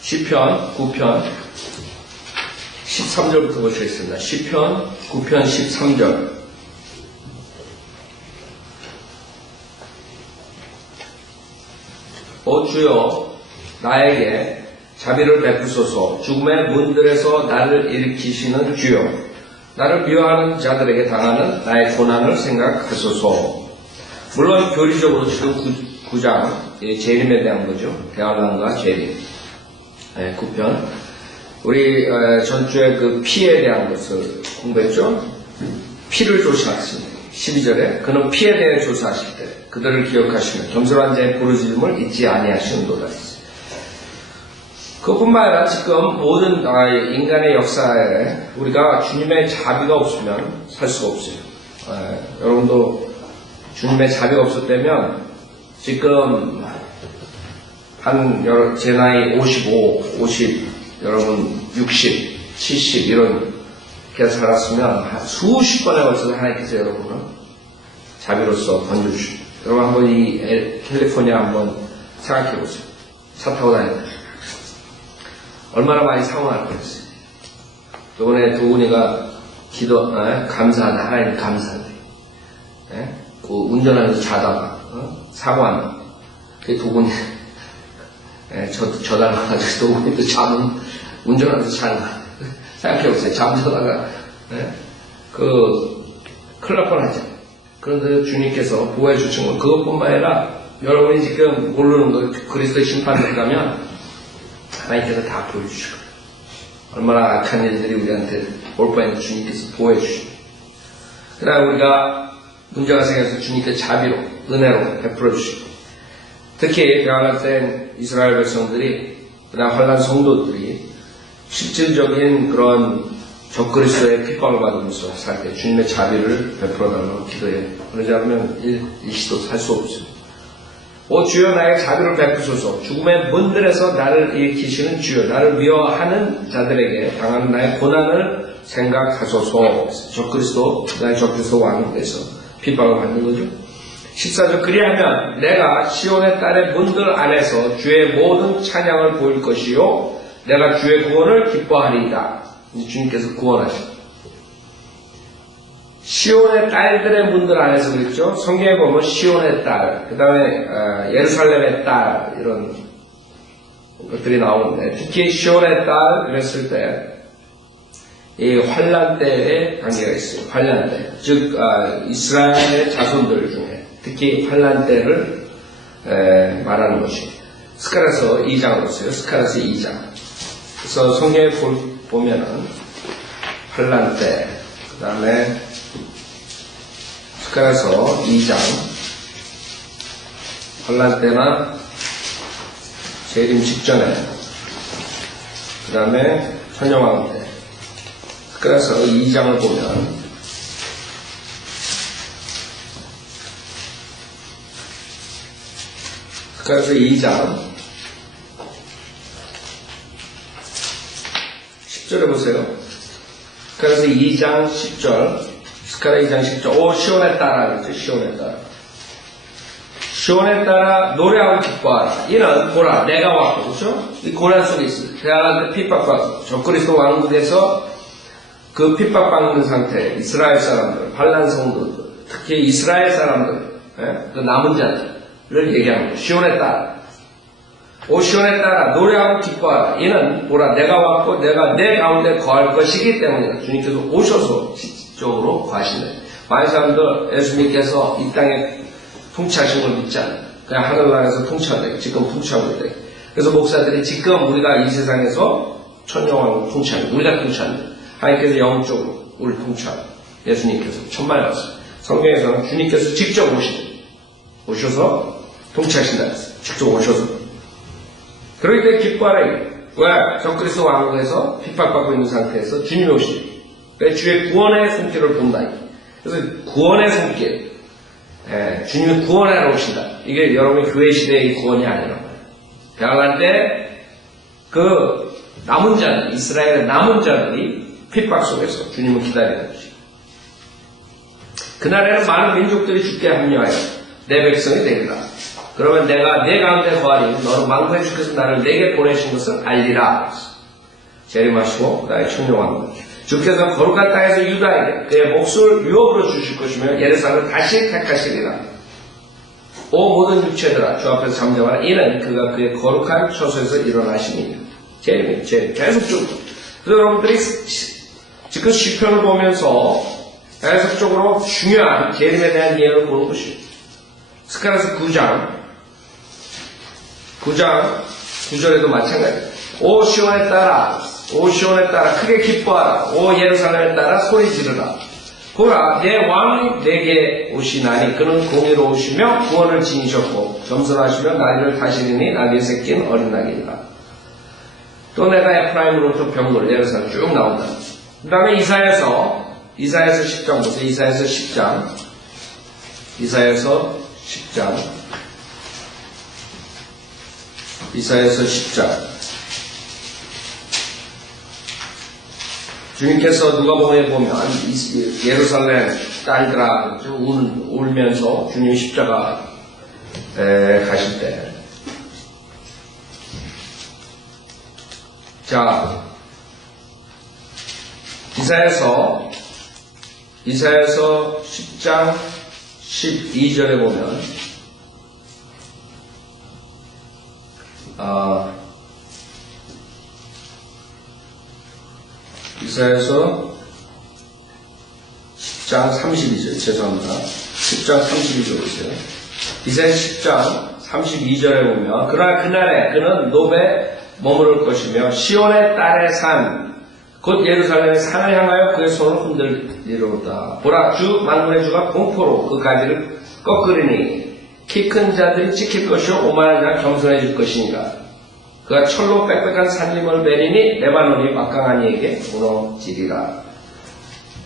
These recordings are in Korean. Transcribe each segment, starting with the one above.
시편 9편 13절부터 보시겠습니다. 시편 9편 13절. 오 주여 나에게 자비를 베푸소서. 죽음의 문들에서 나를 일으키시는 주여, 나를 미워하는 자들에게 당하는 나의 고난을 생각하소서. 물론 교리적으로 지금 9장 재림에 대한 거죠. 대환란과 재림. 9편 우리 전주에 그 피에 대한 것을 공부했죠. 피를 조사하십니다. 12절에 그는 피에 대해 조사하실 때 그들을 기억하시며 겸손한 자의 부르짖음을 잊지 아니하시는도다. 그뿐만 아니라 지금 모든 인간의 역사에 우리가 주님의 자비가 없으면 살 수가 없어요. 여러분도 주님의 자비가 없었다면 지금 제 나이 55, 50, 여러분 60, 70 이렇게 살았으면 한 수십 번에 걸쳐서 하나님께서 여러분을 자비로서 던져주시고, 여러분 한번 이 캘리포니아 한번 생각해 보세요. 차 타고 다니다 얼마나 많이 사고날 뻔했어요. 이번에 도훈이가 감사하다, 하나님 감사하다. 그 운전하면서 자다가 사고하면 그 도훈이 저 닮아가지고 도훈이도 운전하면서 자는 거야. 생각해보세요. 잠자다가 큰일 날 뻔하죠. 그런데 주님께서 보호해 주신 건 그것뿐만 아니라 여러분이 지금 모르는 거 그리스도의 심판을 가면 하나님께서 다 보여주시고, 얼마나 악한 일들이 우리한테 올 뻔했는데 주님께서 보호해 주시고, 그다음에 우리가 문제가 생겨서 주님께 자비로 은혜로 베풀어 주시고, 특히 대환란 이스라엘 백성들이, 그다음 환란 성도들이 실질적인 그런 적그리스도의 핍박을 받으면서 살 때 주님의 자비를 베풀어 달라고 기도해요. 그러지 않으면 일시도 살 수 없어요. 오 주여 나의 자비를 베푸소서. 죽음의 문들에서 나를 일으키시는 주여, 나를 미워하는 자들에게 당하는 나의 고난을 생각하소서. 나의 적그리스도 왕국에서 핍박을 받는 거죠. 14절 그리하면 내가 시온의 딸의 문들 안에서 주의 모든 찬양을 보일 것이요 내가 주의 구원을 기뻐하리이다. 주님께서 구원하십니다. 시온의 딸들의 문들 안에서 그랬죠. 성경에 보면 시온의 딸, 그 다음에 예루살렘의 딸, 이런 것들이 나오는데, 특히 시온의 딸 그랬을 때 이 환란 때에 관계가 있어요. 환란 때, 즉 이스라엘의 자손들 중에 특히 환란 때를 말하는 것이 스가랴서 2장으로 써요. 스가랴서 2장. 그래서 성경에 보면은 환란 때, 그 다음에 스가랴서 2장, 환란 때나 재림 직전에, 그 다음에 천년왕 때, 스가랴서 2장을 보면 스가랴서 2장 10절에 보세요. 스가랴서 2장 10절, 스가랴 2장 10절. 오 시온의 딸아, 그렇죠? 시온의 딸아, 시온의 딸아 노래하고 기뻐하라. 이는 보라 내가 왔고, 그렇죠? 이 고난 속에 있어요. 대환란 때 핍박받고 적그리스도 왕국에서 그 핍박받는 상태, 이스라엘 사람들, 환란 성도들, 특히 이스라엘 사람들, 그 남은 자들을 얘기하는 거예요. 시온의 딸, 오 시온의 딸아 노래하고 기뻐하라. 이는 보라 내가 왔고 내가 내 가운데 거할 것이기 때문이다. 주님께서 오셔서 실질적으로 거하시네. 많은 사람들 예수님께서 이 땅에 통치하신 걸 믿지 않아요. 그냥 하늘나라에서 통치하래. 지금 통치하고 있대. 그래서 목사들이 지금 우리가 이 세상에서 천년왕국 통치하는, 우리가 통치하는, 하나님께서 영적으로 우리를 통치하고 예수님께서 천만에 왔어요. 성경에서는 주님께서 직접 오셔서 통치하신다 했어요. 직접 오셔서. 그러기 때문에 기뻐하라. 왜? 적그리스도 왕국에서 핍박받고 있는 상태에서 주님이 오시니 주의 구원의 손길을 본다. 그래서 구원의 손길, 주님이 구원하러 오신다. 이게 여러분의 교회 시대의 구원이 아니란 말이에요. 대환란 때 그 남은 자들, 이스라엘의 남은 자들이 핍박 속에서 주님을 기다리는 것이죠. 그날에는 많은 민족들이 주께 합류하여 내 백성이 되리라. 그러면 내가 내 가운데 거하리 너는 만군의 주께서 나를 내게 보내신 것을 알리라. 재림하시고 그다음에 청룡하는 주께서 거룩한 땅에서 유다에게 그의 몫을 유업으로 주실 것이며 예루살렘을 다시 택하시리라. 오 모든 육체들아 주 앞에서 잠잠하라. 이는 그가 그의 거룩한 처소에서 일어나시니라. 재림 계속적으로. 그래서 여러분들이 지금 시편을 보면서 계속적으로 중요한 재림에 대한 이해를 보는 것이에요. 스가랴서 9장 9절에도 마찬가지예요. 오 시온에 따라 크게 기뻐하라. 오 예루살렘에 따라 소리 지르라. 보라 내 왕이 내게 오시나니 그는 공의로우시며 구원을 지니셨고 겸손하시며 나귀를 다시리니 나귀의 새끼는 어린 나귀니라. 또 내가 에프라임으로부터 병거를 예루살렘 쭉 나온다. 그 다음에 이사야서 10장 보세요. 이사야서 10장 주님께서 누가복음에 보면 예루살렘 딸들아 울면서 주님 십자가 가실 때, 자 이사야서 10장 12절에 보면 이사야서 10장 32절 죄송합니다. 10장 32절 보세요. 이사야 10장 32절에 보면 그러나 그날에 그는 노베 머무를 것이며 시온의 딸의 산 곧 예루살렘의 산을 향하여 그의 손을 흔들리로다. 보라 주 만군의 주가 공포로 그 가지를 꺾으리니 키 큰 자들이 지킬 것이요 오만한 자가 겸손해질 것이니라. 그가 철로 빽빽한 산림을 베리니 레바논이 막강한 이에게 무너지리라.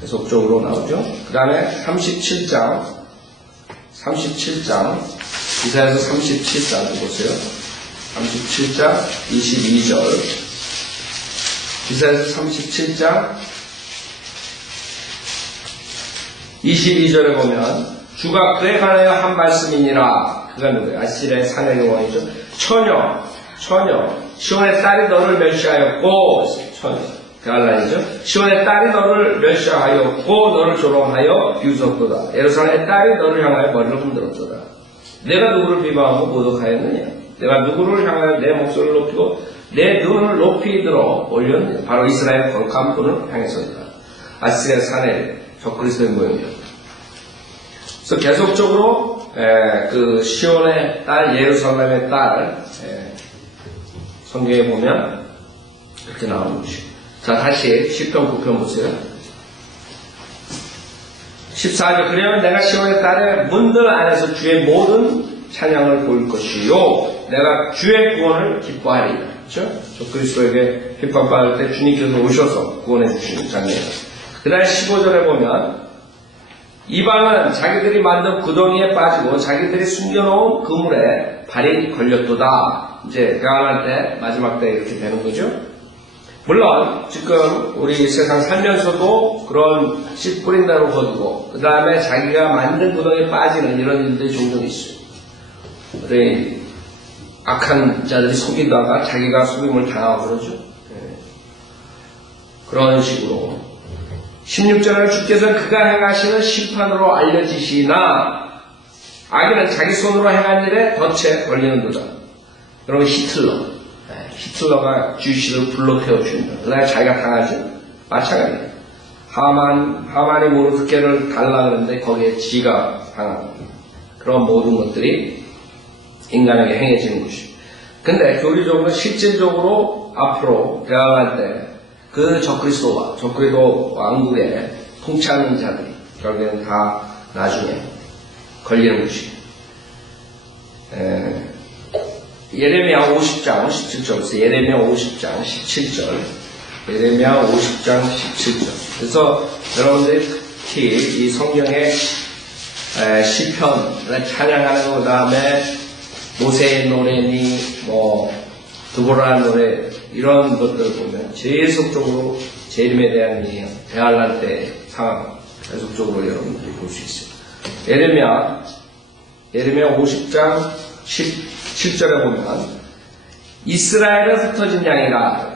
계속적으로 나오죠. 그 다음에 37장 이사야서 37장 보세요. 37장 22절 이사야서 37장 22절에 보면 주가 그에 관하여 한 말씀이니라. 그가 누구예요? 아시리아의 산의 왕이죠. 처녀 시온의 딸이 너를 멸시하였고 갈라이죠. 시온의 딸이 너를 멸시하였고 너를 조롱하여 비웃었도다. 예루살렘의 딸이 너를 향하여 머리를 흔들었도다. 내가 누구를 비방하고 모독하였느냐? 내가 누구를 향하여 내 목소리를 높이고 내 눈을 높이 들어 올렸느냐? 바로 이스라엘 거룩한 분을 향해서이다. 아시리아 산의 적그리스도의 모형이다. 그래서 계속적으로 그 시온의 딸, 예루살렘의 딸 성경에 보면 이렇게 나오는 것이죠. 자, 다시 10편 9편 보세요. 14절 그러면 내가 시온의 딸의 문들 안에서 주의 모든 찬양을 보일 것이요 내가 주의 구원을 기뻐하리라. 그렇죠? 적그리스도에게 핍박받을 때 주님께서 오셔서 구원해 주시는 장면. 그 다음에 15절에 보면 이방은 자기들이 만든 구덩이에 빠지고 자기들이 숨겨놓은 그물에 발이 걸렸도다. 이제 대항할 때 마지막 때 이렇게 되는 거죠. 물론 지금 우리 세상 살면서도 그런 씨 뿌린 대로 거두고 그 다음에 자기가 만든 구덩이에 빠지는 이런 일들이 종종 있어요. 우리 악한 자들이 속이다가 자기가 속임을 당하고 그러죠. 그런 식으로 16절에 주께서 그가 행하시는 심판으로 알려지시나 악인은 자기 손으로 행한 일에 덫에 걸리는도다. 여러분 히틀러가 주시를 불러 태워준다. 그다음에 자기가 당하죠. 마찬가지예요. 하만이 모르드케를 달라 그러는데 거기에 지가 당하고 그런 모든 것들이 인간에게 행해지는 것이죠. 근데 교리적으로 실질적으로 앞으로 대항할 때 그 적그리스도 왕국에 통치하는 자들이 결국에는 다 나중에 걸리는 것이죠. 예레미야 50장 17절 예레미야 50장 17절 예레미야 50장 17절 그래서 여러분들이 특히 이 성경의 시편을 찬양하는 것, 그 다음에 모세의 노래니 드보라 노래 이런 것들을 보면 계속적으로 재림에 대한 대할날 때 상황 계속적으로 여러분들이 볼 수 있어요. 예레미야 50장 17절에 보면 이스라엘은 흩어진 양이라.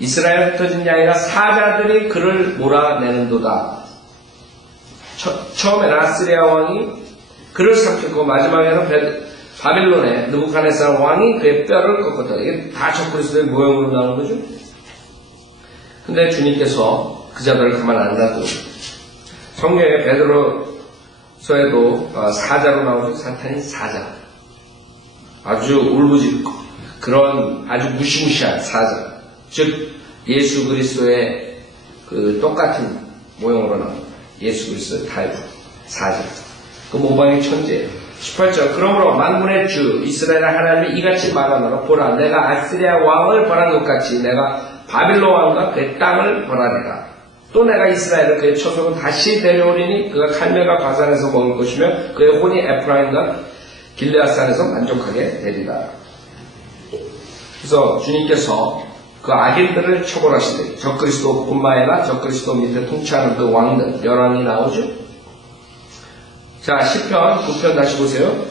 이스라엘 흩어진 양이라 사자들이 그를 몰아내는도다. 처음에 아스리아 왕이 그를 삼켰고 마지막에는 바빌론의 느부갓네살 왕이 그의 뼈를 꺾었다. 이게 다 적그리스도의 모형으로 나오는 거죠. 근데 주님께서 그 자들을 가만 안 놔두고 성경에 베드로서에도 사자로 나오죠. 사탄이 사자. 아주 울부짖고 그런 아주 무시무시한 사자. 즉 예수 그리스도의 그 똑같은 모형으로 나옵니다. 예수 그리스도의 타입 사자. 그 모방의 천재예요. 18절 그러므로 만군의 주 이스라엘 하나님이 이같이 말하노라. 보라 내가 아스리아 왕을 벌한 것 같이 내가 바빌론 왕과 그의 땅을 벌하리라. 또 내가 이스라엘을 그의 처소로 다시 데려오리니 그가 칼멜과 바산에서 먹을 것이며 그의 혼이 에프라임과 길르앗산에서 만족하게 되리라. 그래서 주님께서 그 악인들을 처벌하시되 적그리스도뿐만 아니라 적그리스도 밑에 통치하는 그 왕들 열왕이 나오죠. 자, 시편 9편 다시 보세요.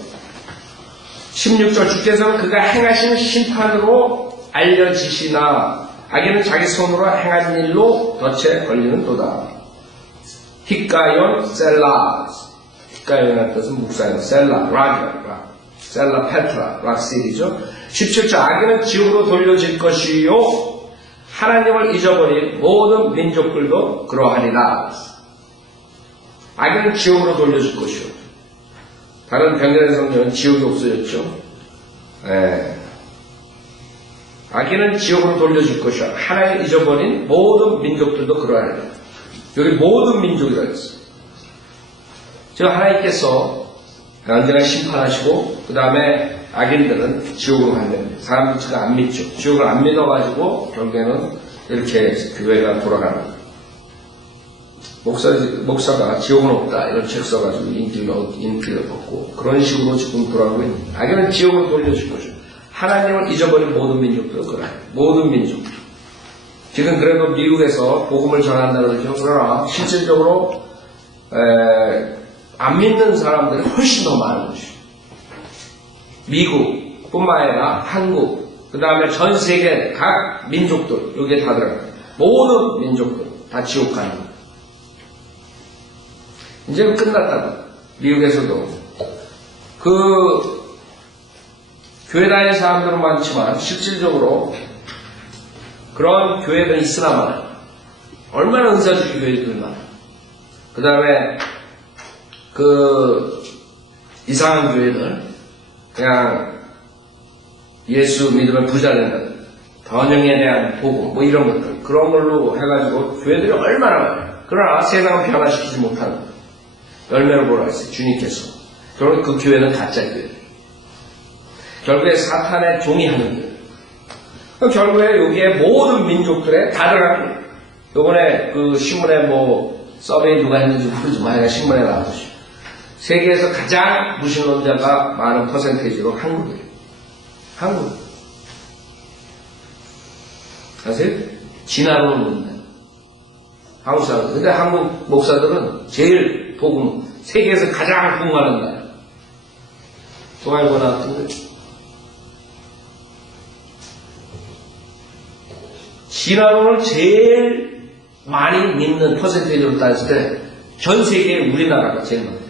16절 주께서는 그가 행하시는 심판으로 알려지시나 악인은 자기 손으로 행한 일로 덫에 걸리는도다. 히카yon 셀라. 히카ion이라는 뜻은 묵사요. 셀라, 락, 셀라 페트라, 락실이죠. 17절 악인은 지옥으로 돌려질 것이요 하나님을 잊어버린 모든 민족들도 그러하리라. 악인은 지옥으로 돌려질 것이요. 다른 변경의 성경은 지옥이 없어졌죠. 악인은 지옥으로 돌려질 것이요 하나님을 잊어버린 모든 민족들도 그러하리라. 여기 모든 민족이라 했어요. 즉 하나님께서 언젠가 심판하시고 그 다음에 악인들은 지옥으로 간답니다. 사람들 지금 안 믿죠. 지옥을 안 믿어가지고 결국에는 이렇게 교회가 돌아가는 거예요. 목사가 지옥은 없다 이런 책 써가지고 인기를 얻고 그런 식으로 지금 돌아가고 있는 거예요. 악인은 지옥으로 돌려줄 거죠. 하나님을 잊어버린 모든 민족도 그래. 모든 민족. 지금 그래도 미국에서 복음을 전한다는 거죠. 그러나 실질적으로 안 믿는 사람들이 훨씬 더 많은 것이죠. 미국뿐만 아니라 한국, 그 다음에 전 세계 각 민족들 여기에 다 들어가요. 모든 민족들 다 지옥 가는 거예요. 이제는 끝났다고. 미국에서도 그 교회 다니는 사람들은 많지만 실질적으로 그런 교회들이 있으나마나 얼마나 은사주의 교회들 많아요. 그 다음에 그 이상한 교회들 그냥 예수 믿으면 부자 된다, 번영에 대한 복음 뭐 이런 것들 그런 걸로 해가지고 교회들이 얼마나 많아요. 그러나 세상은 변화시키지 못하는 열매를 보라 했어요. 주님께서. 그러면 그 교회는 가짜 교회. 결국에 사탄의 종이 하는 거예요. 그럼 결국에 여기에 모든 민족들에 다 들어가는 거예요. 요번에 그 신문에 뭐 서베이 누가 했는지 모르지만 하여간 신문에 나왔죠. 세계에서 가장 무신론자가 많은 퍼센테이지로 한국이에요. 한국. 아세요? 진화론은 뭔데? 한국 사람들. 근데 한국 목사들은 제일 복음, 세계에서 가장 복음하는 나라. 동아일보 나왔던데. 진화론을 제일 많이 믿는 퍼센테이지로 따졌을 때 전 세계에 우리나라가 제일 많아요.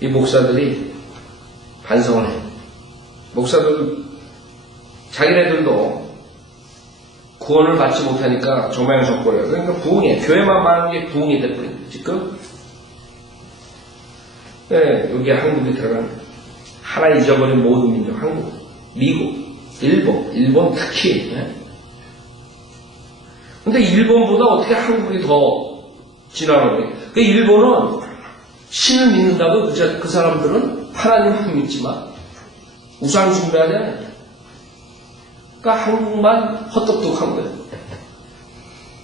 이 목사들이 반성을 해요. 목사들 자기네들도 구원을 받지 못하니까 정말 적고요. 그러니까 부흥이에요. 교회만 많은 게 부흥이 돼버려요. 지금 네, 여기 한국이 들어가는 하나 잊어버린 모든 민족, 한국, 미국, 일본 특히. 네. 근데 일본보다 어떻게 한국이 더 진화를 해요? 그 일본은 신을 믿는다고 그 사람들은 하나님을 믿지만 우상 숭배하잖아요. 그러니까 한국만 헛똑똑한 거예요.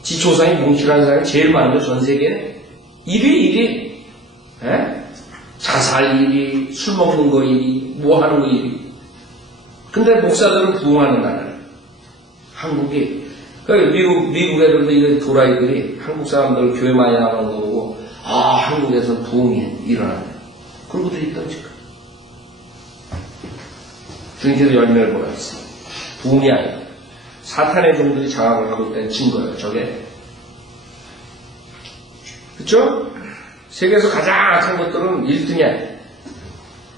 지 조상이 몽실한 사람이 제일 많은 거예요. 전 세계에. 일이 자살 일이, 술 먹는 거 일이, 뭐 하는 거 일이. 근데 목사들은 부흥하는 나라예요. 한국이. 그러니까 미국 애들도 이런 도라이들이 한국 사람들 교회 많이 나가는 거 보고 한국에서는 부흥이 일어나네. 그러고도 있던 지금. 주님께서 열매를 보냈어. 부흥이 아니라 사탄의 종들이 장악을 하고 있다는 증거예요. 저게. 그쵸? 세계에서 가장 악한 것들은 1등이 아니에요.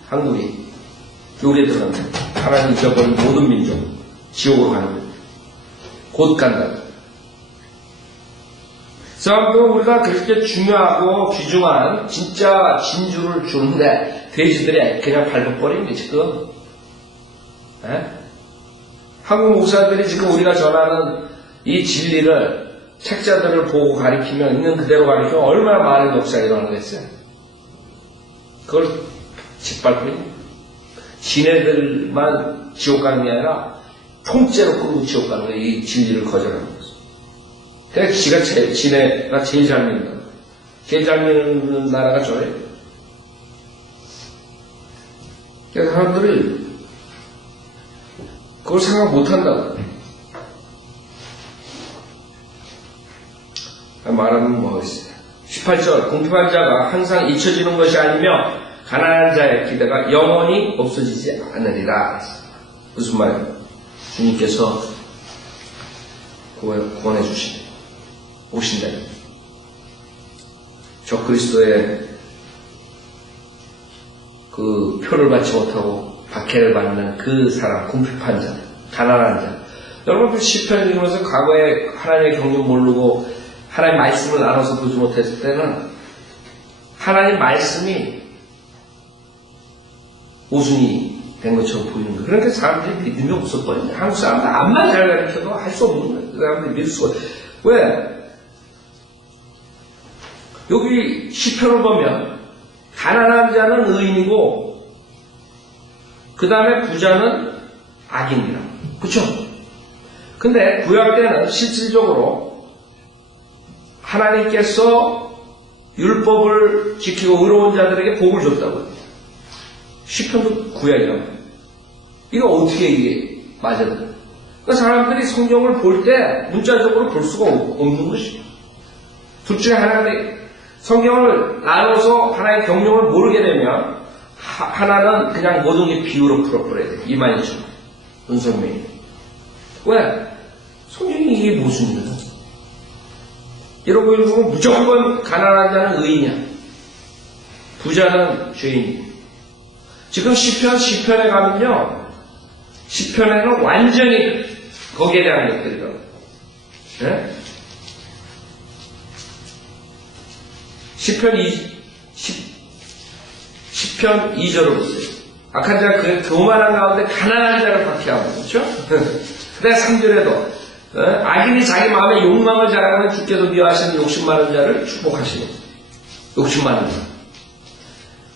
한국이 요리에 들어간다. 하나님 잊어버린 모든 민족 지옥으로 가는 거예요. 곧 간다. 그래서 우리가 그렇게 중요하고 귀중한 진짜 진주를 주는데 돼지들이 그냥 밟아버리는 게 지금. 에? 한국 목사들이 지금 우리가 전하는 이 진리를 책자들을 보고 가리키면 있는 그대로 가리키면 얼마나 많은 역사가 일어나겠어요. 그걸 짓밟고 지네들만 지옥 가는 게 아니라 통째로 끌고 지옥 가는 거예요. 이 진리를 거절하는 거죠. 그래서 지네가 제일 잘 믿는다. 제일 잘 믿는 나라가 저예요. 그래서 사람들이 그걸 생각 못한다고. 말하면 뭐겠어요. 18절 공평한 자가 항상 잊혀지는 것이 아니며 가난한 자의 기대가 영원히 없어지지 않으리라. 무슨 말이에요? 주님께서 구원해 주시네. 오신다. 저 그리스도의 그 표를 받지 못하고 박해를 받는 그 사람, 궁핍한 자, 가난한 자. 여러분 시편 읽으면서 과거에 하나님의 경륜 모르고 하나님의 말씀을 알아서 보지 못했을 때는 하나님의 말씀이 모순이 된 것처럼 보이는 거예요. 그러니까 사람들이 믿음이 없었거든요. 한국 사람들 암만 잘 가르쳐도 할 수 없는 거예요. 그 사람들이 믿을 수가 없어요. 왜? 여기 시편을 보면 가난한 자는 의인이고 그 다음에 부자는 악인이라. 그쵸? 근데 구약 때는 실질적으로 하나님께서 율법을 지키고 의로운 자들에게 복을 줬다고요. 시편도 구약이라고. 이거 어떻게 이게 맞아요? 그러니까 사람들이 성경을 볼 때 문자적으로 볼 수가 없는 것이죠. 둘 중에 하나는 성경을 나눠서 하나의 경륜을 모르게 되면 하나는 그냥 모든 게 비유로 풀어버려야 돼. 이만희처럼. 은성명이. 왜? 성경이 이게 무슨 일이야? 이러고 읽으면 무조건 가난한 자는 의인이야. 부자는 죄인이야. 지금 시편에 가면요. 시편에는 완전히 거기에 대한 것들이라고. 네? 시편 2절을 보세요. 악한 자가 그 교만한 가운데 가난한 자를 박해하고, 그렇죠? 그다음 3절에도 악인이 자기 마음의 욕망을 자랑하면 주께서 미워하시는 욕심 많은 자를 축복하시는 욕심 많은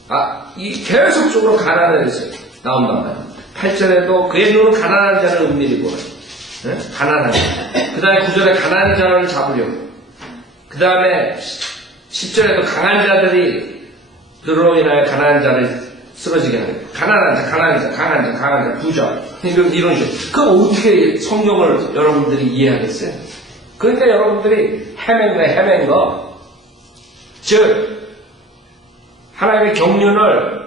자. 이 계속적으로 가난을 해서 나온단 말이에요. 8절에도 그의 눈은 가난한 자를 은밀히 보라. 가난한 자. 그 다음에 9절에 가난한 자를 잡으려고. 그 다음에 10절에도 강한 자들이 들어로 인하여 가난한 자를 쓰러지게 하는 가난한 자, 강한 자, 부자. 이런 식으로. 그럼 어떻게 성경을 여러분들이 이해하겠어요? 그러니까 여러분들이 헤맨 거. 즉, 하나님의 경륜을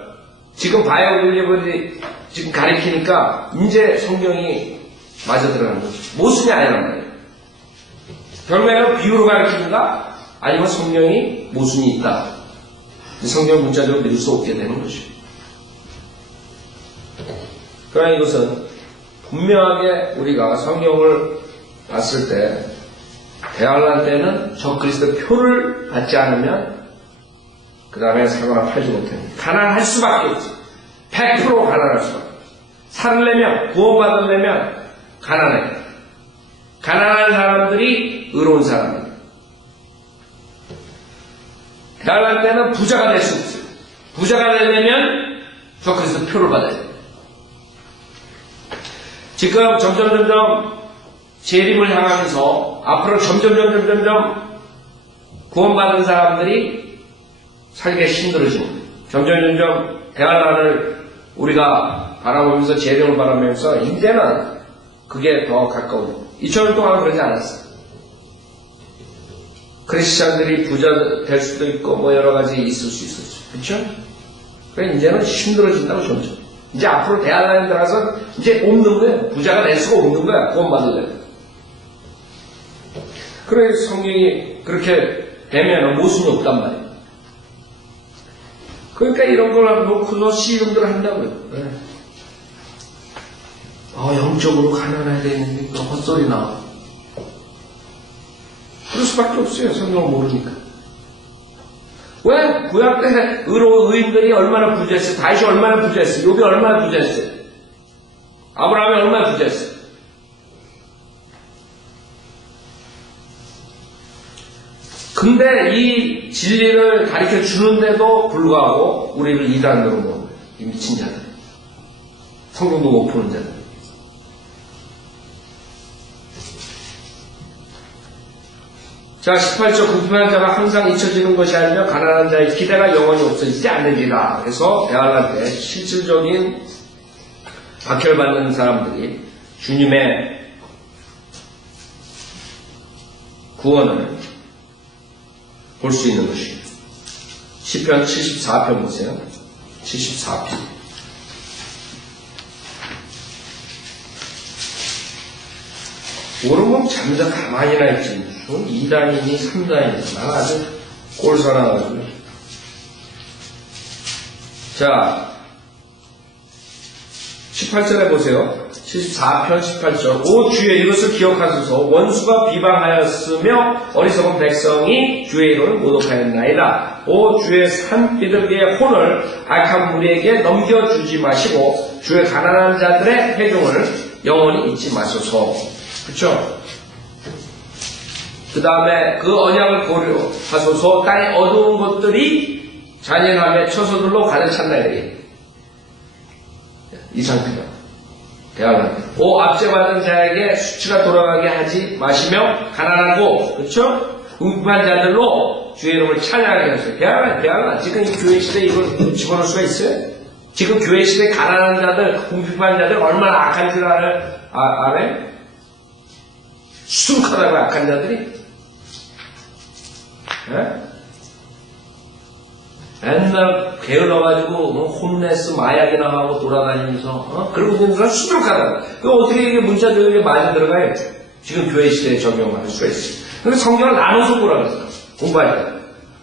지금 바이올리브들이 지금 가리키니까 이제 성경이 맞아 들어가는 거죠. 모순이 아니란 말이에요. 결국에는 비유로 가리키는가? 아니면 성경이 모순이 있다. 성경 문자적으로 믿을 수 없게 되는 것이죠. 그러나 이것은 분명하게 우리가 성경을 봤을 때 대환란 때는 저 그리스도의 표를 받지 않으면 그 다음에 사거나 팔지 못합니다. 가난할 수밖에 없죠. 100% 가난할 수밖에 없죠. 살려면 구원받으려면 가난해. 가난한 사람들이 의로운 사람들. 대환란 때는 부자가 될 수 없어요. 부자가 되려면 저 그리스도 표를 받아야 돼요. 지금 점점 재림을 향하면서 앞으로 점점 구원받은 사람들이 살기가 힘들어지고 점점 대환란을 우리가 바라보면서 재림을 바라보면서 이제는 그게 더 가까운 2000년 동안 그러지 않았어요. 크리스찬들이 부자 될 수도 있고 뭐 여러 가지 있을 수 있었죠. 그렇죠? 그래 이제는 힘들어진다고 점점. 이제 앞으로 대학에 들어가서 이제 없는 거예요. 부자가 될 수가 없는 거야. 구원 받으려면. 그래 성경이 그렇게 되면 모순이 없단 말이에요. 그러니까 이런 걸 놓고서 씨름들을 한다고요. 네. 영적으로 가난해야 되는데 또 헛소리 나와. 그럴 수밖에 없어요. 성경을 모르니까. 왜? 구약 때 의인들이 얼마나 부자했어요? 다윗이 얼마나 부자했어요? 욥이 얼마나 부자했어요? 아브라함이 얼마나 부자했어요? 근데 이 진리를 가르쳐 주는데도 불구하고 우리를 이단으로 보는 거예요. 이 미친 자들. 성경도 못 푸는 자들. 자, 18절 궁핍한 자가 항상 잊혀지는 것이 아니며 가난한 자의 기대가 영원히 없어지지 않는지라. 그래서 대화할 때 실질적인 박혈받는 사람들이 주님의 구원을 볼 수 있는 것입니다. 시편 74편 보세요. 74편. 모르면 잠자 가만히나 있지. 무슨 2단이니 3단이니. 난 아주 꼴사나가지고. 자, 18절에 보세요. 74편 18절. 오 주여 이것을 기억하소서. 원수가 비방하였으며 어리석은 백성이 주의 이름을 모독하였나이다. 오 주의 산 비둘기의 혼을 악한 무리에게 넘겨주지 마시고 주의 가난한 자들의 회중을 영원히 잊지 마소서. 그렇죠? 그 다음에 그 언약을 고려하소서. 땅의 어두운 곳들이 잔인함의 처소들로 가득 찼나이다. 이 상태가 대화를 오 압제받은 자에게 수치가 돌아가게 하지 마시며 가난하고 그렇죠? 궁핍한 자들로 주의 이름을 찬양하게 하소서. 대화가 지금 이 교회 시대에 이걸 집어넣을 수가 있어요? 지금 교회 시대에 가난한 자들, 궁핍한 자들 얼마나 악한 줄 아네? 수룩하다고 악한 자들이? 예? 맨날 게을러가지고 홈레스 마약이나 하고 돌아다니면서 그러고 있는 사람 수족하다. 그 어떻게 이게 문자들에게 많이 들어가요? 지금 교회 시대에 적용할 수가 있어요. 그래서 성경을 나눠서 보라 그랬어요. 공부할 때.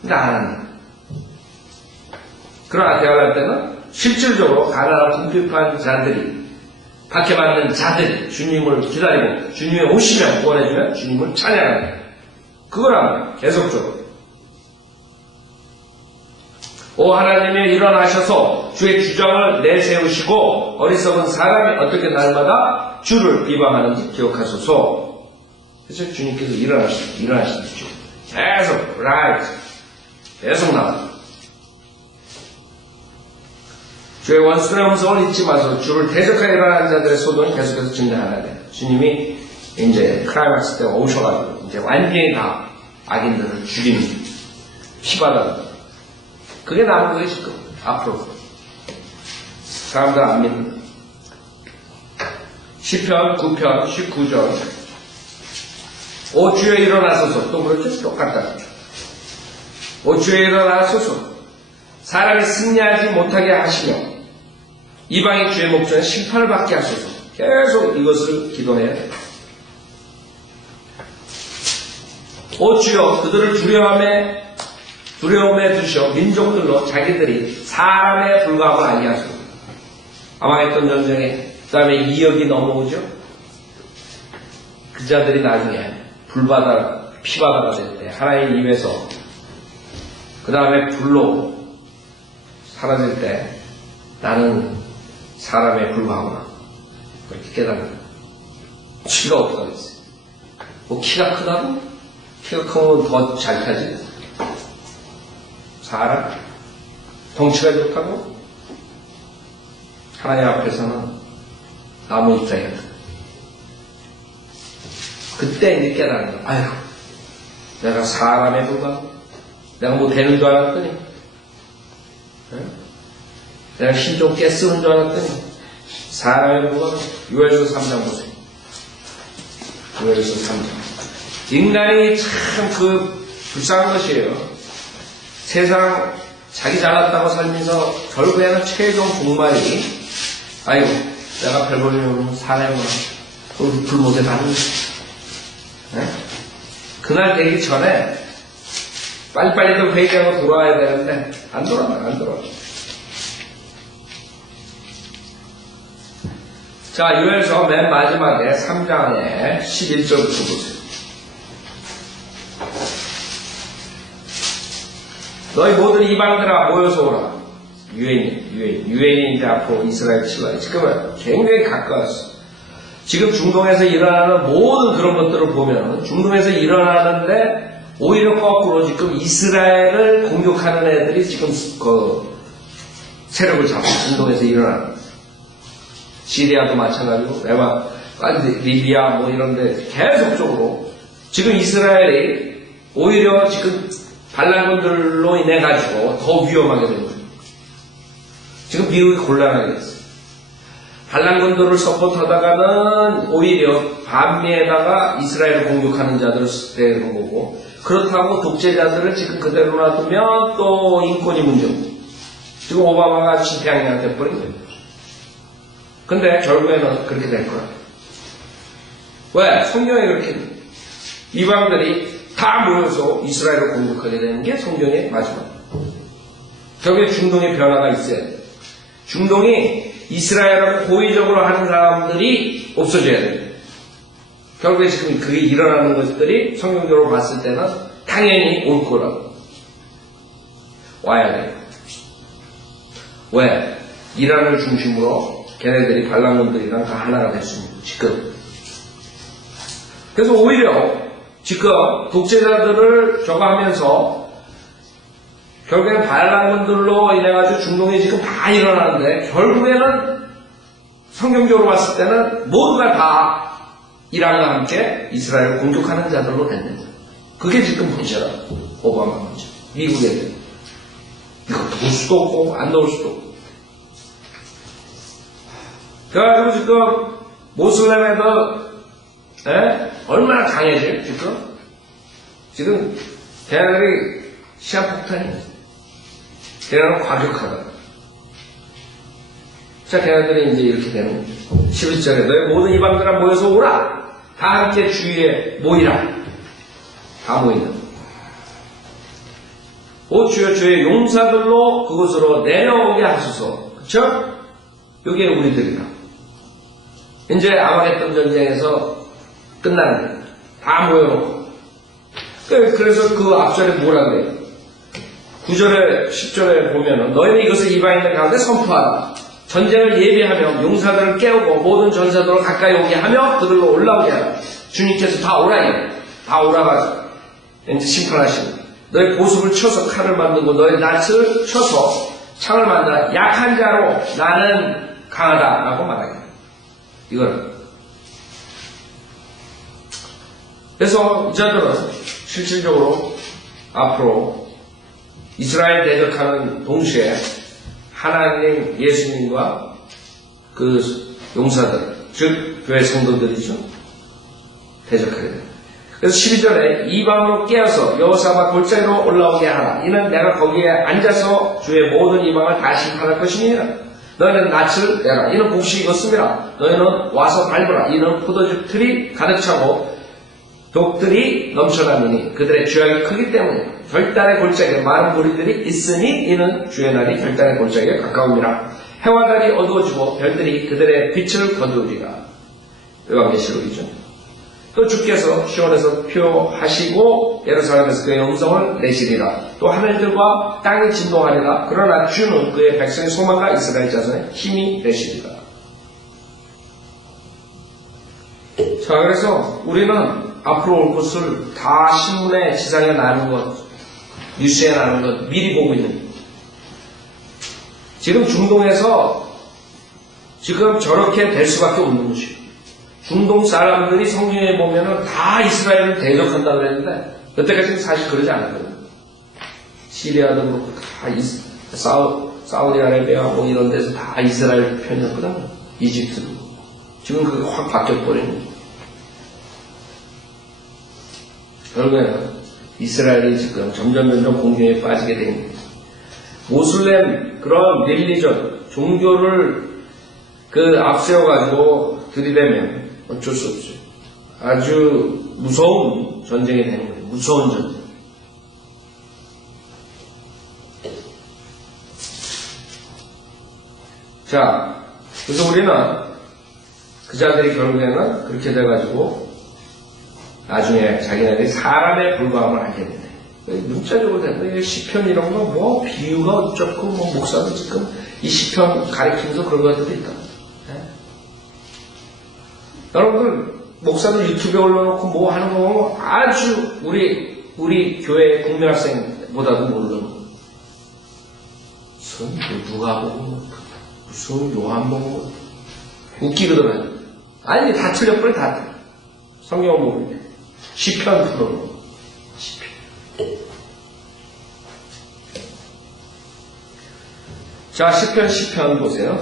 근데 안 합니다. 그러나 대화할 때는 실질적으로 가난한 궁핍한 자들이 박해받는 자들이 주님을 기다리고 주님이 오시면 구원해주면 주님을 찬양합니다. 그걸 합니다. 계속적으로. 오 하나님이 일어나셔서 주의 주장을 내세우시고 어리석은 사람이 어떻게 날마다 주를 비방하는지 기억하소서. 그래서 주님께서 일어나시죠. 계속 right 계속 나와요. 주의 원수의 음성을 잊지 마소서. 주를 대적하여 일어나는 자들의 소동이 계속해서 증가하나니 주님이 이제 크라이막스 때 오셔가지고 이제 완전히 다 악인들을 죽입니다. 피바다다. 그게 남은 거예요, 지금. 앞으로. 사람들 안 믿는. 시편 9편 19절. 오 주여 일어나소서. 또 그렇죠? 똑같다. 오 주여 일어나소서. 사람이 승리하지 못하게 하시며 이방의 주의 목전에 심판을 받게 하소서. 계속 이것을 기도해야 돼요. 오 주여 그들을 두려움에 두셔 민족들로 자기들이 사람의 불과함을 알게 하소서. 아마겟돈 전쟁에 그 다음에 2억이 넘어오죠. 그 자들이 나중에 불바다 피바다가 될 때 하나님 입에서 그 다음에 불로 사라질 때 나는 사람의 불과하구나 그렇게 깨닫는 키가 어떡하겠어요. 뭐 키가 크다고? 키가 크면 더 잘 타지. 사람 덩치가 좋다고 하나님 앞에서는 나무 입장이야. 그때 이제 깨달은 거야. 아휴 내가 사람에 불과하고 내가 뭐 되는 줄 알았더니 내가 힘 좀 깨 쓰는 줄 알았더니 사람에 불과하고 요엘서 3장 보세요. 요엘서 3장 인간이 참 그 불쌍한 것이에요. 세상 자기 잘났다고 살면서 결국에는 최종 종말이 아이고 내가 별 볼일 사내구나 불못에 다는 네? 그날 되기 전에 빨리빨리도 회개하고 돌아와야 되는데 안 돌아와. 자, 요엘서 맨 마지막에 3장의 11절부터 보세요. 너희 모든 이방들아 모여서 오라. 유엔이 이제 앞으로 이스라엘 치고 지금은 굉장히 가까웠어. 지금 중동에서 일어나는 모든 그런 것들을 보면 중동에서 일어나는데 오히려 거꾸로 지금 이스라엘을 공격하는 애들이 지금 그 세력을 잡고 중동에서 일어나는 시리아도 마찬가지고 리비아 뭐 이런데 계속적으로 지금 이스라엘이 오히려 지금 반란군들로 인해 가지고 더 위험하게 된 거예요. 지금 미국이 곤란하게 됐어요. 반란군들을 서포트하다가는 오히려 반미에다가 이스라엘을 공격하는 자들을 되는 거고 그렇다고 독재자들을 지금 그대로 놔두면 또 인권이 문제고 지금 오바마가 집행해야 돼버린 거예요. 근데 결국에는 그렇게 될 거야. 왜? 성경에 그렇게 이방들이 다 모여서 이스라엘을 공격하게 되는 게 성경의 마지막. 결국에 중동의 변화가 있어야 돼. 중동이 이스라엘하고 고의적으로 하는 사람들이 없어져야 돼. 결국에 지금 그게 일어나는 것들이 성경적으로 봤을 때는 당연히 올 거라고. 와야 돼. 왜? 이란을 중심으로 걔네들이 반란군들이랑 다 하나가 됐습니다. 지금. 그래서 오히려 지금 독재자들을 저거 하면서 결국에는 반란군들로 인해가지고 중동이 지금 다 일어나는데 결국에는 성경적으로 봤을 때는 모두가 다 이란과 함께 이스라엘을 공격하는 자들로 됐는 거예요. 그게 지금 문제라. 오바마 문제. 미국 애들. 이거 도울 수도 없고 안 도울 수도 없고. 그래가지고 지금 모슬렘 애들 얼마나 강해져요 지금? 지금 걔네들이 시한폭탄이에요. 걔네는 과격하다. 자, 걔네들이 이제 이렇게 되는 거죠. 11절에 너희 모든 이방들아 모여서 오라. 다 함께 주위에 모이라. 다 모인다. 오 주여 주의 용사들로 그곳으로 내려오게 하소서. 그쵸? 이게 우리들이다. 이제 아마겟돈 전쟁에서 끝나는 거예요. 다 모여놓고. 그래서 그 앞절에 뭐라 그래요? 9절에 10절에 보면은 너희는 이것을 이방인들 가운데 선포하라. 전쟁을 예비하며 용사들을 깨우고 모든 전사들을 가까이 오게 하며 그들로 올라오게 하라. 주님께서 다 오라요. 다 오라가지고 이제 심판하시고 너희 보습을 쳐서 칼을 만들고 너희 낫을 쳐서 창을 만들어 약한 자로 나는 강하다라고 말하게. 이거는. 그래서 이 자들은 실질적으로 앞으로 이스라엘 대적하는 동시에 하나님 예수님과 그 용사들, 즉 교회 성도들이죠. 대적하게 됩니다. 그래서 12절에 이방으로 깨어서 여호사밧 골짜기로 올라오게 하라. 이는 내가 거기에 앉아서 주의 모든 이방을 다 심판할 것이니라. 너희는 낯을 내라. 이는 곡식 익었음이라. 너희는 와서 밟으라. 이는 포도주 틀이 가득 차고 독들이 넘쳐나느니 그들의 죄악이 크기 때문에 결단의 골짜기에 많은 무리들이 있으니 이는 주의 날이 결단의 골짜기에 가까움이라. 해와 달이 어두워지고 별들이 그들의 빛을 거두리라. 요한계시록이죠. 또 주께서 시온에서 표하시고 예루살렘에서 그의 음성을 내시리라. 또 하늘들과 땅이 진동하리라. 그러나 주는 그의 백성의 소망과 이스라엘 자손의 힘이 되시리라. 자, 그래서 우리는 앞으로 올 것을 다 신문에 지상에 나는 것, 뉴스에 나는 것 미리 보고 있는 거예요. 지금 중동에서 지금 저렇게 될 수밖에 없는 것이에요. 중동 사람들이 성경에 보면은 다 이스라엘을 대적한다고 그랬는데 그때까지는 사실 그러지 않았거든요. 시리아도 그렇고 다 사우디아라비아 뭐 이런 데서 다 이스라엘 편이었거든요. 이집트도. 지금 그게 확 바뀌어버리는 거예요. 결국에는 이스라엘이 지금 점점 공경에 빠지게 된 겁니다. 모슬렘 그런 릴리전, 종교를 앞세워가지고 들이대면 어쩔 수 없죠. 아주 무서운 전쟁이 되는 거예요. 무서운 전쟁. 자, 그래서 우리는 그 자들이 결국에는 그렇게 돼가지고 나중에 자기네들이 사람의 불과함을 알게 되네. 문자적으로 되는 시편 이런 거 뭐 비유가 어쩌고 뭐 목사도 지금 이 시편 가리키면서 그런 것들도 있다. 네? 여러분들 목사도 유튜브에 올려놓고 뭐 하는 거 아주 우리 교회 국민학생보다도 모르는 무슨 누가 보고 무슨 요한 보고 웃기거든. 아니 다 틀려버려 다. 성경 보면 시편 풀어. 시편. 자, 시편 보세요.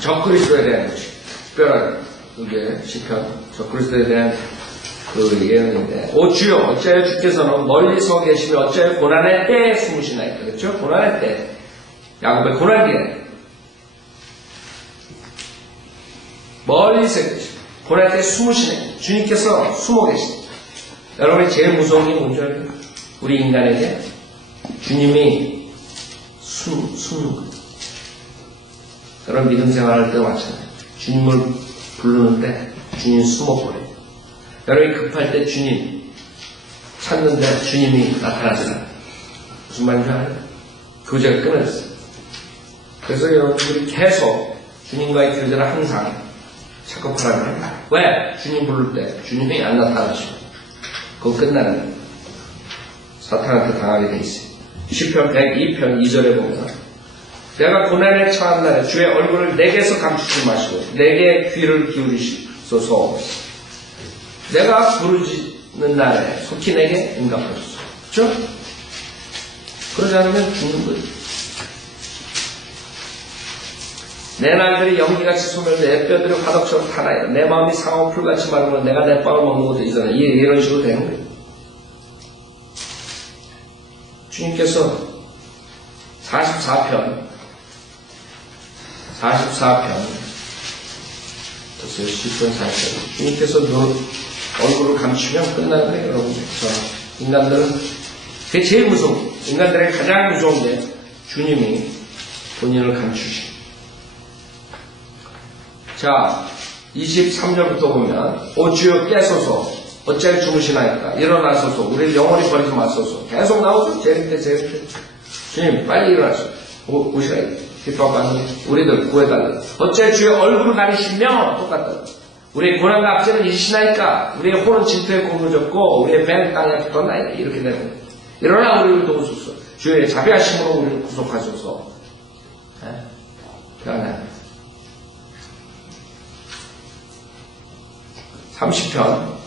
적그리스도에 대한 특별한 그게 시편 적그리스도에 대한 그 예언인데, 오 주여 어찌하여 주께서는 멀리서 계시며 어찌하여 고난의 때에 숨으시나이까. 그렇죠? 고난의 때, 야곱의 고난기에 멀리서 계시고 고난의 때에 숨으시네. 주님께서 숨어 계십니다. 여러분이 제일 무서운 게 뭔지 알아요? 우리 인간에게 주님이 숨는 거예요. 여러분 믿음 생활할 때도 마찬가지예요. 주님을 부르는데 주님 숨어버려요. 여러분이 급할 때 주님 찾는데 주님이 나타나잖아요. 무슨 말인지 알아요? 교제가 끊어졌어요. 그래서 여러분들이 계속 주님과의 교제를 항상 착각하라는 거예요. 왜? 주님 부를 때 주님이 안 나타나시고 그거 끝나는 거예요. 사탄한테 당하게 돼 있어요. 시편 102편 2절에 보면 내가 고난에 처한 날에 주의 얼굴을 내게서 감추지 마시고 내게 귀를 기울이소서. 내가 부르짖는 날에 속히 내게 응답하소서. 그렇죠? 그러지 않으면 죽는 거예요. 내 날들이 연기같이 소멸 내 뼈들이 화덕처럼 타나이다. 내 마음이 상어 풀같이 마르면 내가 내 빵을 먹는 것도 이잖아. 이런 식으로 되는 거예요. 주님께서 44편 보세요. 10편 44편 주님께서 얼굴을 감추면 끝나는 거예요. 여러분들 인간들은 그게 제일 무서워. 인간들에게 가장 무서운 게 주님이 본인을 감추시고. 자 23절부터 보면 오 주여 깨소서 어찌하여 주무시나이까 일어나소서 우리를 영원히 버리지 마소서. 계속 나오죠. 제일 때 주님 빨리 일어나소서. 오시라니까 핍박받는 우리들 구해달라. 어째 주의 얼굴을 가리시며 똑같다. 우리의 고난과 압제는 잊으시나이까. 우리의 혼은 진토에 고무졌고 우리의 배는 땅에 붙었나이까. 이렇게 되는 거예요. 일어나 우리를 도우소서. 주의 자비하심으로 우리를 구속하소서. 그러나 30편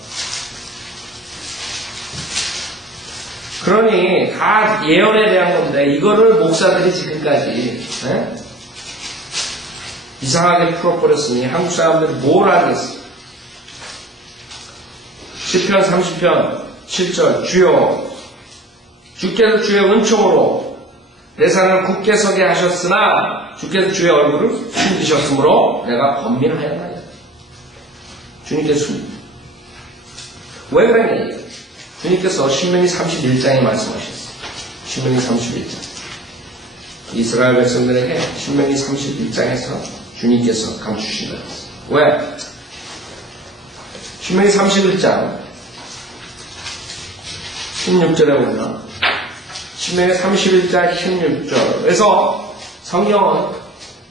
그러니 다 예언에 대한 건데 이거를 목사들이 지금까지 이상하게 풀어버렸으니 한국 사람들이 뭘 하겠어요? 시편 30편 7절 주여 주께서 주의 은총으로 내 산을 굳게 서게 하셨으나 주께서 주의 얼굴을 숨기셨으므로 내가 번민하였나이다. 주님께서 왜 그랬냐? 주님께서 신명기 31장에 말씀하셨어요. 신명기 31장. 이스라엘 백성들에게 신명기 31장에서 주님께서 감추신다. 왜? 신명기 31장 16절에 보면 신명기 31장 16절에서 성경은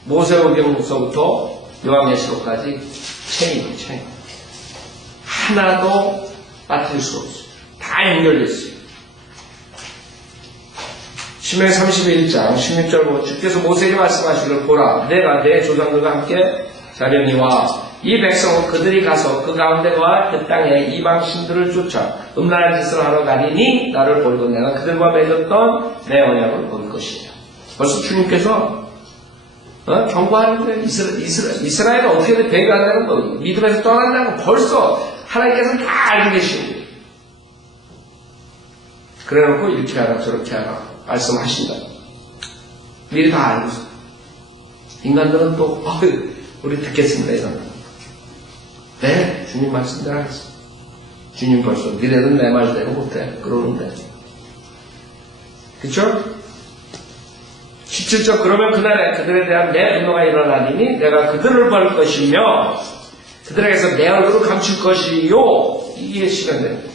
모세오경서부터 요한계시록까지 체인 하나도 빠뜨릴 수 없어요. 다 연결되어 있어요. 신명기 31장 16절 보면 주께서 모세에게 말씀하시기를 보라 내가 내 조상들과 함께 자려니와 이 백성은 그들이 가서 그 가운데와 그 땅에 이방 신들을 쫓아 음란한 짓을 하러 가리니 나를 버리고 내가 그들과 맺었던 내 언약을 버릴 것이냐. 벌써 주님께서 경고하는 거예요. 이스라엘은 어떻게든 배교한다는 거 믿음에서 떠난다는 거 벌써 하나님께서 다 알고 계시는 거예요. 그래놓고 이렇게 하라 저렇게 하라 말씀하신다. 미리 다 알고 있어. 인간들은 또 우리 듣겠습니다 이런. 네, 주님 말씀대로 하겠습니다. 주님 벌써 니네는 내 말대로 못해 그러는데, 그쵸? 17절 그러면 그날에 그들에 대한 내 분노가 일어나니 내가 그들을 벌 것이며 그들에게서 내 얼굴을 감출 것이요. 이게 시간됩니다.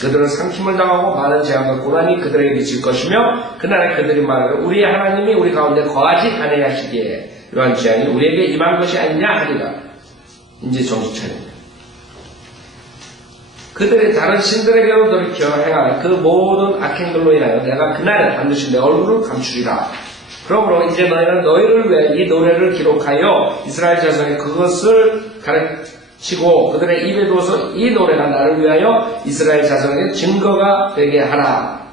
그들은 삼킴을 당하고 많은 재앙과 고난이 그들에게 미칠 것이며 그날에 그들이 말하기를 우리 하나님이 우리 가운데 거하지 아니하시기에 이러한 재앙이 우리에게 임한 것이 아니냐 하리라. 이제 정신 차립니다. 그들이 다른 신들에게로 돌이켜 행할 그 모든 악행들로 인하여 내가 그날에 반드시 내 얼굴을 감추리라. 그러므로 이제 너희를 위해 이 노래를 기록하여 이스라엘 자손에 그것을 가르치고 그들의 입에 두어서 이 노래가 나를 위하여 이스라엘 자손에게 증거가 되게 하라.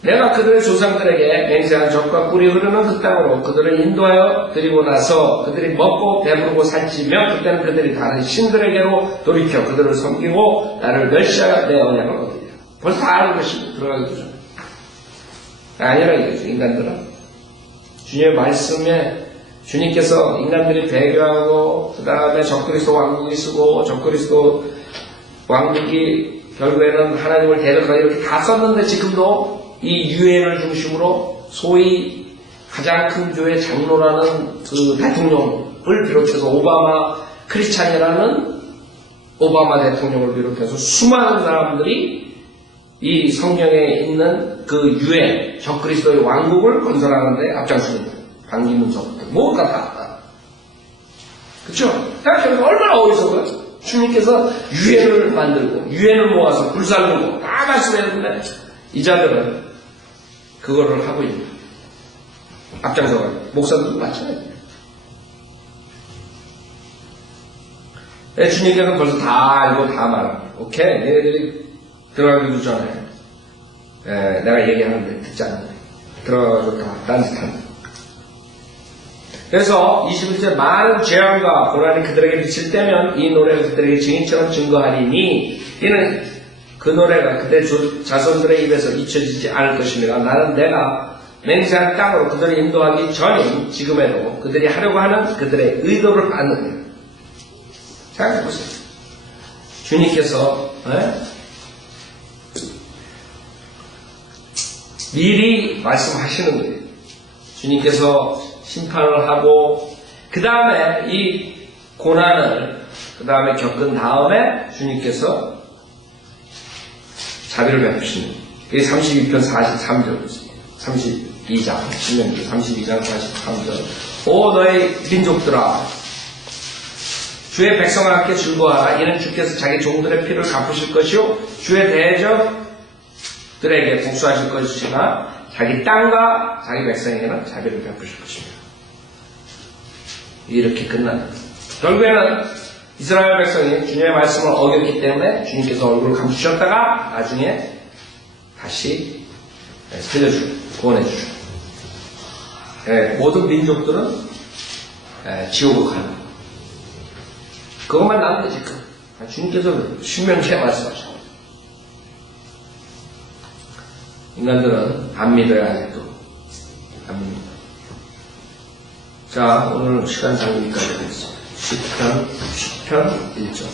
내가 그들의 조상들에게 맹세한 젖과 꿀이 흐르는 그 땅으로 그들을 인도하여 드리고 나서 그들이 먹고 배부르고 살찌며 그때는 그들이 다른 신들에게로 돌이켜 그들을 섬기고 나를 멸시하여 내 언약을 얻으리라. 벌써 다 알고 계십니다. 들어가기도 전에. 아니라 이거죠. 인간들은 주님의 말씀에 주님께서 인간들이 배교하고 그 다음에 적그리스도 왕국이 쓰고 적그리스도 왕국이 결국에는 하나님을 대적하고 이렇게 다 썼는데 지금도 이 유엔을 중심으로 소위 가장 큰 교회 장로라는 그 대통령을 비롯해서 오바마 크리스찬이라는 오바마 대통령을 비롯해서 수많은 사람들이 이 성경에 있는 그 유엔 적그리스도의 왕국을 건설하는데 앞장섭니다. 반기문서부터 뭐가 다. 그쵸? 생각해보면 얼마나 어리석어요. 주님께서 유엔을 만들고 유엔을 모아서 불살르고 다 말씀했는데 이 자들은 그거를 하고 있는 앞장서가지고 목사들도 마찬가지예요. 주님께서는 벌써 다 알고 다 말합니다. 오케이, 얘네들이 들어가기도 전에 내가 얘기하는데 듣지 않는데 들어가서 다 딴짓한다. 그래서 21절 많은 재앙과 고난이 그들에게 미칠 때면 이 노래가 그들에게 증인처럼 증거하리니 이는 그 노래가 그대 자손들의 입에서 잊혀지지 않을 것입니다. 나는 내가 맹세한 땅으로 그들을 인도하기 전인 지금에도 그들이 하려고 하는 그들의 의도를 아느냐. 생각해보세요. 주님께서 미리 말씀하시는 거예요. 주님께서 심판을 하고 그 다음에 이 고난을 그 다음에 겪은 다음에 주님께서 자비를 베푸시는 이게 32편 43절입니다. 32장 신명기 32장 43절 오 너희 민족들아 주의 백성과 함께 즐거워하라. 이는 주께서 자기 종들의 피를 갚으실 것이요 주의 대적들에게 복수하실 것이나 자기 땅과 자기 백성에게는 자비를 베푸실 것입니다. 이렇게 끝납니다. 결국에는 이스라엘 백성이 주님의 말씀을 어겼기 때문에 주님께서 얼굴을 감추셨다가 나중에 다시 살려주고 구원해주고 모든 민족들은 지옥을 가는 그것만 남은 거지. 주님께서 신명기에 말씀하셨습니다. 인간들은 안 믿어야 아직도 안 믿는다. 자, 오늘 시간 장기까지 하겠습니다. 10편 1절